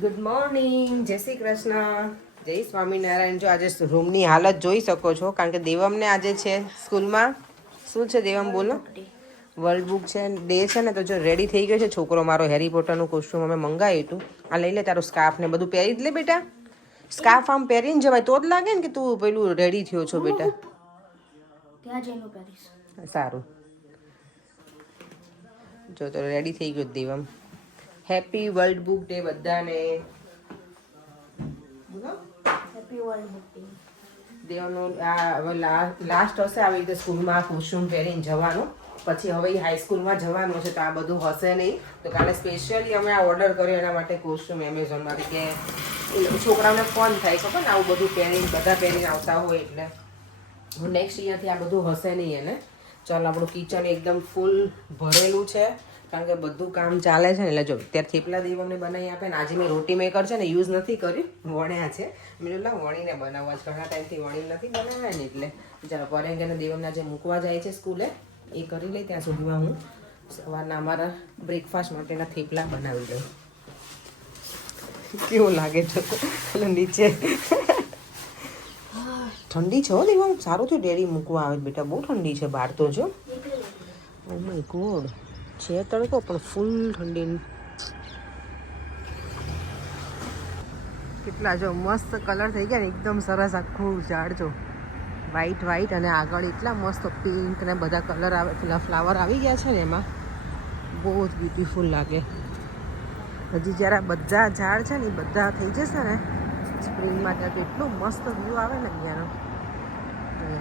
Good morning, જય શ્રી કૃષ્ણ, જય સ્વામિનારાયણ. જો આજે રૂમની હાલત જોઈ શકો છો, કારણ કે દેવમને આજે છે સ્કૂલમાં શું છે દેવમ બોલો, વર્લ્ડ બુક છે ડે છે ને. તો જો રેડી થઈ ગયો છે છોકરો મારો, હેરી પોટરનું કોસ્ટ્યુમ અમે મંગાવ્યું હતું. આ લઈ લે, તારું સ્કાર્ફ ને બધું પહેરી જ લે બેટા. સ્કાર્ફ આમ પહેરીને જવાય તો જ લાગે ને કે તું પેલું રેડી થયો છો બેટા. ત્યાં જઈને પહેરીશ. સારું, જો તો રેડી થઈ ગયો Devam. Happy world book day બધાને. Happy world book day. દેવનો આ હવે લાસ્ટ હશે આવી રીતે સ્કૂલમાં કોસ્ટ્યુમ પહેરીને જવાનું. પછી હવે હાઈસ્કૂલમાં જવાનું છે તો આ બધું હશે નહીં. તો કાલે સ્પેશિયલી અમે આ ઓર્ડર કર્યો એના માટે કોસ્ટ્યુમ એમેઝોનમાંથી, કે છોકરાઓને ફોન થાય ખબર ને આવું બધું પહેરીને બધા પહેરીને આવતા હોય. એટલે નેક્સ્ટ યરથી આ બધું હશે નહીં એને. ચાલ, આપણું કિચન એકદમ ફૂલ ભરેલું છે, કારણ કે બધું કામ ચાલે છે ને. એટલે જો ત્યારે થેપલા દેવ અમને બનાવી આપે ને. આજે મેં રોટી મેકર છે ને યુઝ નથી કર્યું, વણ્યા છે. મેં વણીને બનાવવા છે, ઘણા ટાઈમથી વણી નથી બનાવ્યા ને. એટલે ચાલો પરેંગ અને દેવમના જે મૂકવા જાય છે સ્કૂલે એ કરી લઈ. ત્યાં સુધીમાં હું સવારના અમારા બ્રેકફાસ્ટ માટેના થેપલા બનાવી દઉં. કેવું લાગે છે નીચે? ઠંડી છે હો દેવમ, સારું થયું ડેરી મૂકવા આવે બેટા. બહુ ઠંડી છે બહાર તો. જો ઓ માય ગોડ, છે તડકો પણ ફૂલ ઠંડી. કેટલા જો મસ્ત કલર થઈ ગયા ને, એકદમ સરસ આખું ઝાડ. જો વ્હાઈટ વ્હાઈટ અને આગળ એટલા મસ્ત પિંક ને બધા કલર આવે, પેલા ફ્લાવર આવી ગયા છે ને એમાં. બહુ જ બ્યુટીફુલ લાગે. હજી જ્યારે બધા ઝાડ છે ને એ બધા થઈ જશે ને સ્પ્રિંગમાં, ત્યાં તો એટલું મસ્ત વ્યૂ આવે ને અહીંયાનો.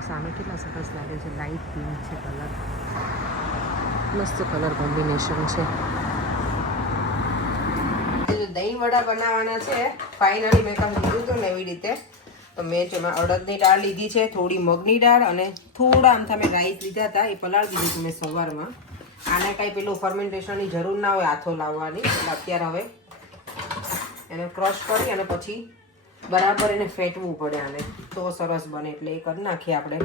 સામે કેટલા સરસ લાગે છે, લાઇટ પિંક છે કલર, મસ્ત કલર કોમ્બિનેશન છે. દહીં વડા બનાવવાના છે ફાઇનલી. મેં કામ કીધું હતું ને એવી રીતે. તો મેં જેમાં અડદની દાળ લીધી છે, થોડી મગની દાળ અને થોડા આમથા મેં રાઈસ લીધા હતા, એ પલાળી દીધું હતું મેં સવારમાં. આને કાંઈ પેલું ફર્મેન્ટેશનની જરૂર ના હોય હાથો લાવવાની. એટલે અત્યારે હવે એને ક્રશ કરી અને પછી બરાબર એને ફેટવું પડે આને, તો સરસ બને. એટલે એ કરી નાખીએ આપણે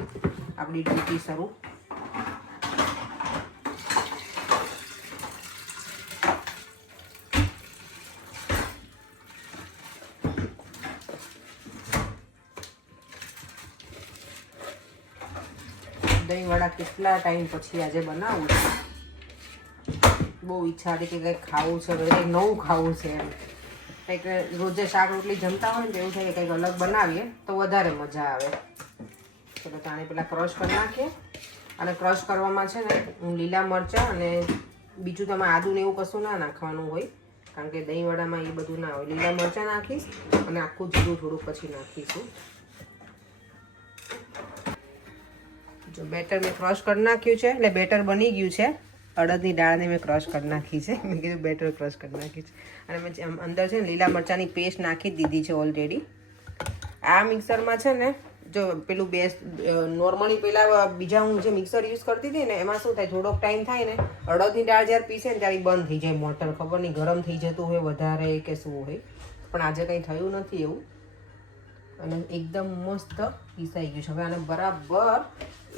આપણી ડ્યુટી શરૂ. દહીંવડા કેટલા ટાઈમ પછી આજે બનાવું છું. બહુ ઈચ્છા હતી કે કંઈક ખાવું છે, કંઈક નવું ખાવું છે એમ. કંઈક રોજે શાક રોટલી જમતા હોય ને તો એવું થાય કે કંઈક અલગ બનાવીએ તો વધારે મજા આવે. એટલે તાણે પેલા ક્રશ કરી નાખીએ. અને ક્રશ કરવામાં છે ને હું લીલા મરચાં અને બીજું તમે આદું ને એવું કશું ના નાખવાનું હોય, કારણ કે દહીંવડામાં એ બધું ના હોય. લીલા મરચાં નાખીશ અને આખું જીરું થોડું પછી નાખીશું. જો બેટર મેં ક્રશ કરી નાખ્યું છે, એટલે બેટર બની ગયું છે. અડદની દાળને મેં ક્રશ કરી નાખી છે. મેં કીધું બેટર ક્રશ કરી નાખી છે. અને મેં અંદર છે ને લીલા મરચાંની પેસ્ટ નાખી દીધી છે ઓલરેડી. આ મિક્સરમાં છે ને જો પેલું નોર્મલી પેલા બીજા હું જે મિક્સર યુઝ કરતી હતી ને એમાં શું થાય, થોડોક ટાઈમ થાય ને અડદની દાળ જ્યારે પીસે ને ત્યારે બંધ થઈ જાય મોટર. ખબર નહીં ગરમ થઈ જતું હોય વધારે કે શું હોય, પણ આજે કંઈ થયું નથી એવું. અને એકદમ મસ્ત પીસાઈ ગયું છે. હવે આને બરાબર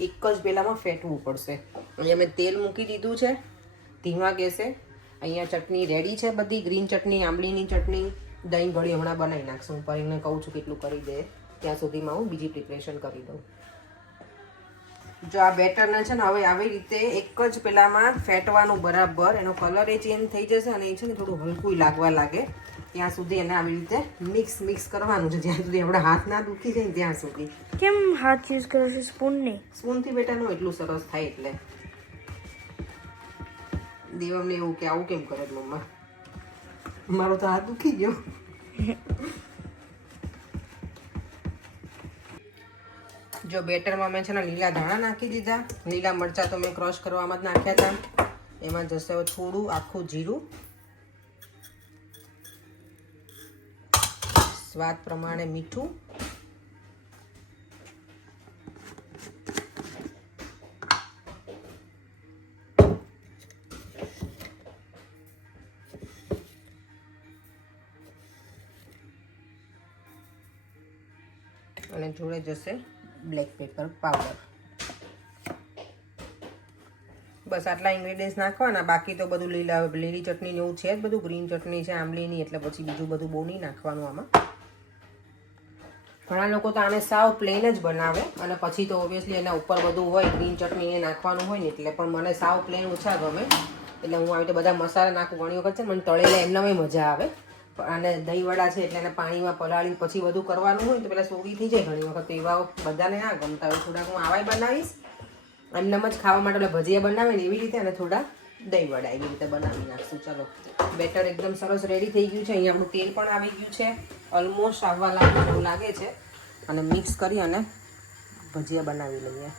એક જ પેલામાં ફેટવું પડશે. અહીંયા મેં તેલ મૂકી દીધું છે ધીમા ગેસે. અહીંયા ચટણી રેડી છે બધી, ગ્રીન ચટણી, આંબલીની ચટણી, દહીં ભળી હમણાં બનાવી નાખશું. હું પરીને કહું છું કેટલું કરી દે, ત્યાં સુધીમાં હું બીજી પ્રિપરેશન કરી દઉં. જો આ બેટરને છે ને હવે આવી રીતે એક જ પેલામાં ફેટવાનું બરાબર. એનો કલર એ ચેન્જ થઈ જશે અને એ છે ને થોડું હલકું લાગવા લાગે ત્યાં સુધી એને આવી રીતે મિક્સ કરવાનું છે, જ્યાં સુધી આપણા હાથ ના દુખી જાય ને ત્યાં સુધી. કેમ હાથ યુઝ કરો છો, સ્પૂન નહીં? સ્પૂનથી બેટાનું એટલું સરસ થાય. એટલે દેવમને એવું કે આવું કેમ કરે મમ્મા, મારો તો હાથ દુખી ગયો. જો બેટરમાં મેં છે ને લીલા ધાણા નાખી દીધા. લીલા મરચાં તો મેં ક્રશ કરવામાં જ નાખ્યા હતા. એમાં જશે હવે થોડું આખું જીરું, સ્વાદ પ્રમાણે મીઠું, અને જોડે જશે બ્લેક પેપર પાવડર. બસ આટલા ઇન્ગ્રેડિયન્ટ્સ નાખવાના, બાકી તો બધું લીલી ચટણી એવું છે જ બધું, ગ્રીન ચટણી છે આંબલીની, એટલે પછી બીજું બધું બહુ નહીં નાખવાનું આમાં. ઘણા લોકો તો આને સાવ પ્લેન જ બનાવે અને પછી તો ઓબ્વિયસલી એના ઉપર બધું હોય ગ્રીન ચટણી એ નાખવાનું હોય ને, એટલે પણ મને સાવ પ્લેન ઓછા ગમે, એટલે હું આવી રીતે બધા મસાલા નાખું. ઘણી વખત છે મને તળેલા એમનામાં મજા આવે, અને દહીંવડા છે એટલે એને પાણીમાં પલાળીને પછી બધું કરવાનું હોય તો પેલા સોગી થઈ જાય ઘણી વખત, તો એવા બધાને ના ગમતા હોય. થોડાક હું આવાય બનાવીશ એમનામ જ ખાવા માટે, એટલે ભજીયા બનાવે ને એવી રીતે, અને થોડા દહીંવડા એવી રીતે બનાવી નાખશું. ચાલો, બેટર એકદમ સરસ રેડી થઈ ગયું છે. અહીંયા આપણું તેલ પણ આવી ગયું છે, ઓલમોસ્ટ આવવા લાગવું લાગે છે, અને મિક્સ કરી અને ભજીયા બનાવી લઈએ.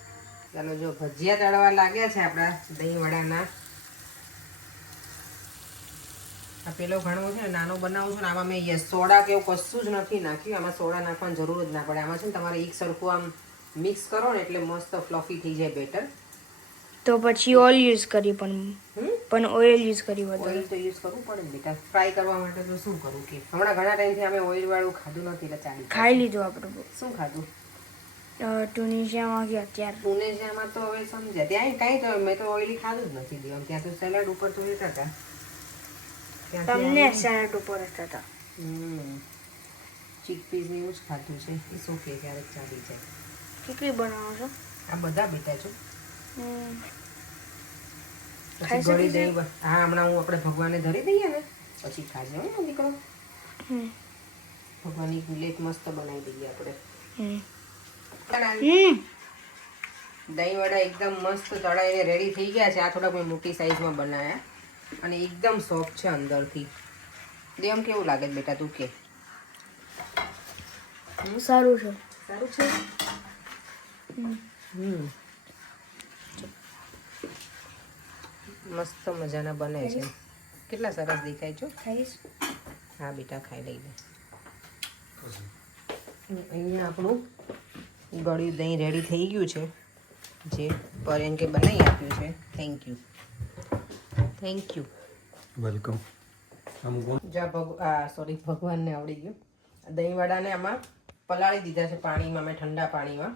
ચાલો, જો ભજીયા તળવા લાગ્યા છે આપણા દહીંવડાના. આ પેલો ઘણો છે ને નાનો બનાવું છું ને, આમાં મેં સોડા કે એવું કશું જ નથી નાખ્યું. આમાં સોડા નાખવાની જરૂર જ ના પડે. આમાં છે ને તમારે એક સરખું આમ મિક્સ કરો ને એટલે મસ્ત ફ્લફી થઈ જાય બેટર. તો પછી ઓઇલ યુઝ કરી, પણ ઓઇલ યુઝ કરી વધારે. ઓઇલ તો યુઝ કરવું પડે ને બેટા, ફ્રાય કરવા માટે તો શું કરું કે હમણાં ઘણા ટાઈમથી અમે ઓઇલ વાળું ખાધું નથી, એટલે ચાલી ખાઈ લીધું આપણે. શું ખાધું? ટુનિશિયામાં ગયા ત્યારે. ટુનિશિયામાં તો હવે સમજ્યા, ત્યાં કાંઈ તો મેં તો ઓઇલી ખાધું જ નથી દીધું. ત્યાં તો સેલેડ ઉપર તો લેતા હતા. તમને સેલેડ ઉપર હતા. ચીકપીસ ને એવું જ ખાધું છે. એ શું કે ક્યારેક ચાલી જાય. ખીચડી બનાવો છો? આ બધા બેટા છો. ખાઈ પછી શકીશ? ગળી દહીં. હા, હમણાં હું આપણે ભગવાનને ધરી દઈએ ને પછી ખાજે હો દીકરો. ભગવાનની પ્લેટ મસ્ત બનાવી દઈએ આપણે. દહીં વડા એકદમ મસ્ત તળાઈને રેડી થઈ ગયા છે. આ થોડાક મેં મોટી સાઈઝમાં બનાવ્યા અને એકદમ સોફ્ટ છે અંદરથી. દેમ કેવું લાગે છે બેટા, તું કે? સારું છે. સારું છે. મસ્ત મજાના બને છે. કેટલા સરસ દેખાય છે. ખાઈશ? હા બેટા, ખાઈ લઈ લે. અહીંયા આપણું ગળ્યું દહીં રેડી થઈ ગયું છે, જે પરેન કે બનાવી આપ્યું છે. Thank you, thank you, welcome. Sorry, ભગવાનને આવડી ગયું. દહીંવડાને આમાં પલાળી દીધા છે પાણીમાં, મેં ઠંડા પાણીમાં.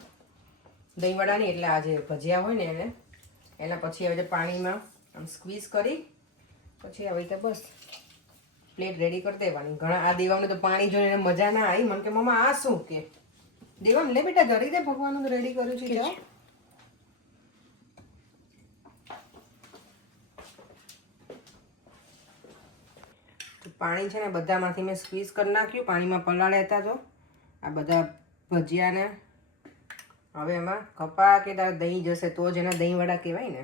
દહીંવડાની એટલે આ જે ભજીયા હોય ને એને એના પછી આવી રીતે પાણીમાં આમ સ્ક્વીઝ કરી પછી આવી રીતે બસ પ્લેટ રેડી કરી દેવાની. ઘણા આ દેવામને તો પાણી જોઈને એને મજા ના આવી. મને કે મમ્મા આ શું કે? દેવામ લે બેટા, ધરી દે, ભગવાનનું તો રેડી કર્યું છે. જાઓ. પાણી છે ને બધામાંથી મેં સ્ક્વીઝ કરી નાખ્યું. પાણીમાં પલાળ્યા હતા તો આ બધા ભજીયાને હવે એમાં કપા કે દહીં જશે તો જ એના દહીંવડા કહેવાય ને.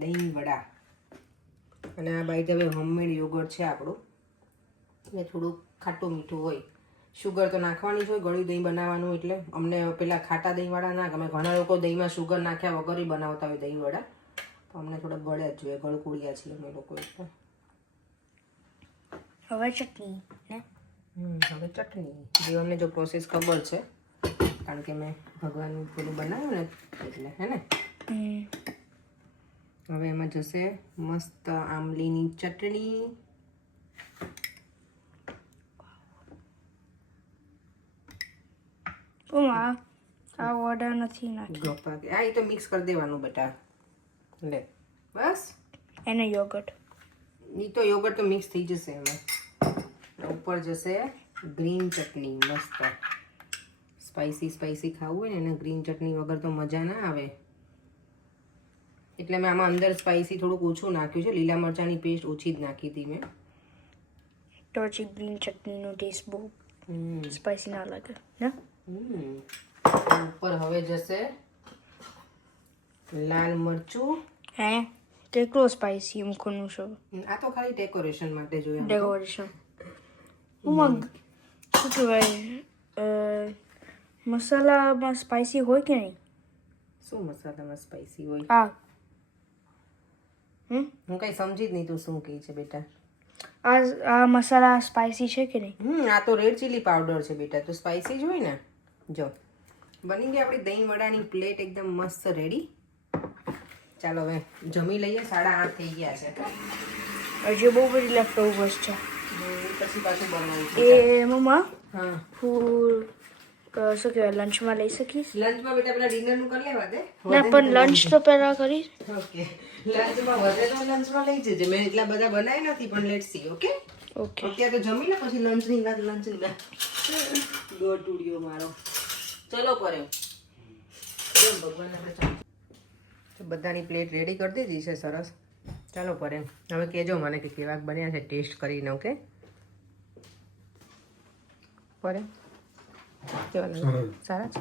દહીંવડા. અને આ by the way homemade yogurt છે આપણું. એ થોડુંક ખાટું મીઠું હોય. શુગર તો નાખવાની જ હોય, ગળ્યું દહીં બનાવવાનું, એટલે અમને પેલા ખાટા દહીંવાળા ના ગમે. ઘણા લોકો દહીંમાં શુગર નાખ્યા વગર બનાવતા હોય દહીંવડા, તો અમને થોડા ગળ્યા જ જોઈએ, ગળકુડિયા છીએ અમે લોકો. એટલે હવે ચટણી ને હવે ચટણી. દેવમને જો પ્રોસેસ ખબર છે, કારણ કે મેં ભગવાનનું પેલું બનાવ્યું ને એટલે, હે ને. હવે એમાં જશે મસ્ત આંબલીની ચટણી. આ વડા નથી નાખ્યું. હા, એ તો મિક્સ કરી દેવાનું બેટા. લે બસ. એને યોગર્ટ. એ તો યોગર્ટ તો મિક્સ થઈ જશે એમાં. ઉપર જશે ગ્રીન ચટણી. મસ્ત સ્પાઈસી ખાવું હોય ને એને ગ્રીન ચટણી વગર તો મજા ના આવે. એટલે મેં આમાં અંદર સ્પાઈસી થોડુંક ઓછું નાખ્યું છે. લીલા મરચાંની પેસ્ટ ઓછી જ નાખી હતી મેં. તો પછી ગ્રીન ચટણીનો ટેસ્ટ બહુ સ્પાઈસી ના લાગે ને. ઉપર હવે જશે લાલ મરચું. હે, કેટલો સ્પાઈસી મૂકવાનું છે? આ તો ખાલી ડેકોરેશન માટે જોઈએ. ડેકોરેશન. શું કહેવાય, મસાલામાં સ્પાઈસી હોય કે નહીં? શું મસાલામાં સ્પાઈસી હોય? આ હું કઈ સમજી જ નહીં તું શું કહે છે બેટા. આ મસાલા સ્પાઈસી છે કે નહીં? આ તો રેડ ચીલી પાવડર છે બેટા, તો સ્પાઈસી જ હોય ને. જો બની ગઈ આપણી દહીં વડાની પ્લેટ એકદમ મસ્ત રેડી. ચાલો હવે જમી લઈએ. 8:30 થઈ ગયા છે. હજી બહુ બધી લેફ્ટ ઓવર્સ છે. પછી પાછું બનાવું. એ મમ્મા, હા, ફૂલ શું કહેવાય લંચમાં લઈ શકીશ? લંચમાં બેટા પેલા ડિનરનું કરી લેવા દે. ના પણ લંચ તો પહેલા કરીશ. ઓકે લંચમાં વધે તો લંચમાં લઈ જજે. મેં એટલા બધા બનાવી નથી પણ લેટ્સ સી. ઓકે ઓકે અત્યારે તો જમી લે પછી લંચની વાત લંચની વાત ગોટુડિયો મારો. ચલો કરે ભગવાન આપણે તો બધાની પ્લેટ રેડી કરી દીધી છે સરસ. ચાલો પરે હવે કહેજો મને કે કેવાક બન્યા છે ટેસ્ટ કરીને. ઓકે પરે કેવા સારા છે.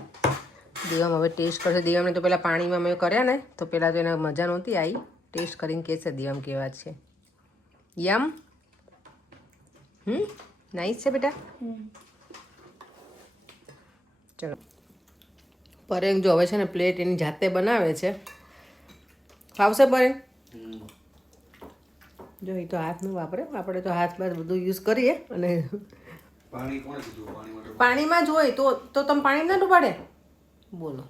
દેવમ હવે ટેસ્ટ કરશે. દેવમને તો પેલા પાણીમાં મેં કર્યા ને તો પેલા તો એને મજા નહોતી આવી. ટેસ્ટ કરીને કહેશે દેવમ કેવા છે. યમ નાઈસ છે બેટા. ચલો પરેંગ જો હવે છે ને પ્લેટ એની જાતે બનાવે છે. ફાવશે પરેંગ? જો એ તો હાથ ન વાપરે. આપણે તો હાથ બાદ બધું યુઝ કરીએ. અને પાણીમાં જ હોય તો તમે પાણી ના ડૂબાડે? બોલો.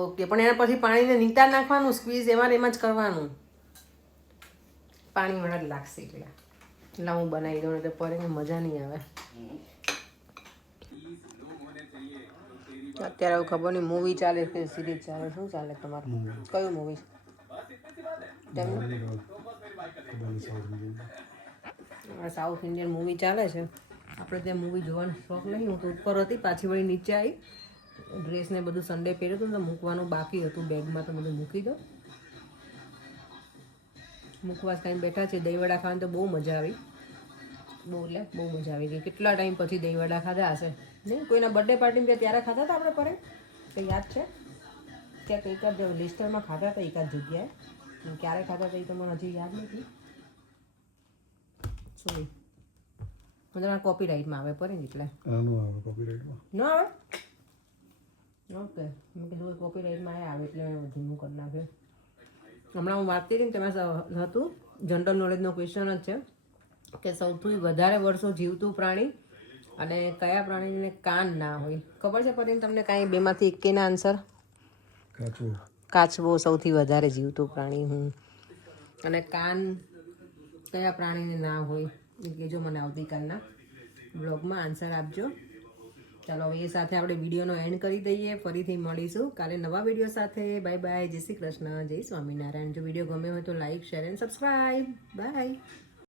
ઓકે પણ એના પછી પાણીને નીતાર નાખવાનું. સ્ક્વીઝ એમાં જ કરવાનું. પાણીમાં જ લાગશે એટલે હું બનાવી દઉં તો પરેંગ મજા નહીં આવે. અત્યારે હવે ખબર નહીં મૂવી ચાલે કે સિરીઝ ચાલે. શું ચાલે તમારું? કયું મૂવી? સાઉથ ઇન્ડિયન મૂવી ચાલે છે. આપણે ત્યાં મૂવી જોવાનો શોખ નહીં. હું તો ઉપર હતી પાછી વળી નીચે આવી. ડ્રેસને બધું સન્ડે પહેર્યું હતું તો મૂકવાનું બાકી હતું બેગમાં તો બધું મૂકી દો. મૂકવા કાંઈ બેઠા છે. દહીંવડા ખાવાની તો બહુ મજા આવી. બહુ મજા આવી ગઈ. કેટલા ટાઈમ પછી દહીંવડા ખાધા હશે નહીં? કોઈના બર્થડે પાર્ટીમાં ત્યારે ખાધા હતા આપણે પરે? કંઈ યાદ છે? ક્યાંક એકાદ લિસ્ટરમાં ખાધા હતા એકાદ જગ્યાએ. ક્યારે ખાધા હતા એ તો મને હજી યાદ નથી. સોરી મને કોપીરાઇટમાં આવે પરે એટલે ન આવે. ઓકે મેં કીધું કોપીરાઇટમાં આવે એટલે મેં ધીમું કરી નાખ્યું. હમણાં હું વાંચતી હતી ને તેમાં હતું જનરલ નોલેજનો ક્વેશ્ચન જ છે કે સૌથી વધારે વર્ષો જીવતું પ્રાણી અને કયા પ્રાણીને કાન ના હોય. ખબર છે પરેમ તમને કાંઈ બેમાંથી એકેના આન્સર? કાચબો સૌથી વધારે જીવતું પ્રાણી. અને કાન કયા પ્રાણીને ના હોય એ કહેજો મને આવતીકાલના બ્લોગમાં. આન્સર આપજો. ચાલો હવે એ સાથે આપણે વિડીયોનો એન્ડ કરી દઈએ. ફરીથી મળીશું કાલે નવા વિડીયો સાથે. Bye bye. જય શ્રી કૃષ્ણ. જય સ્વામિનારાયણ. જો વિડીયો ગમ્યો હોય તો like share and subscribe. By.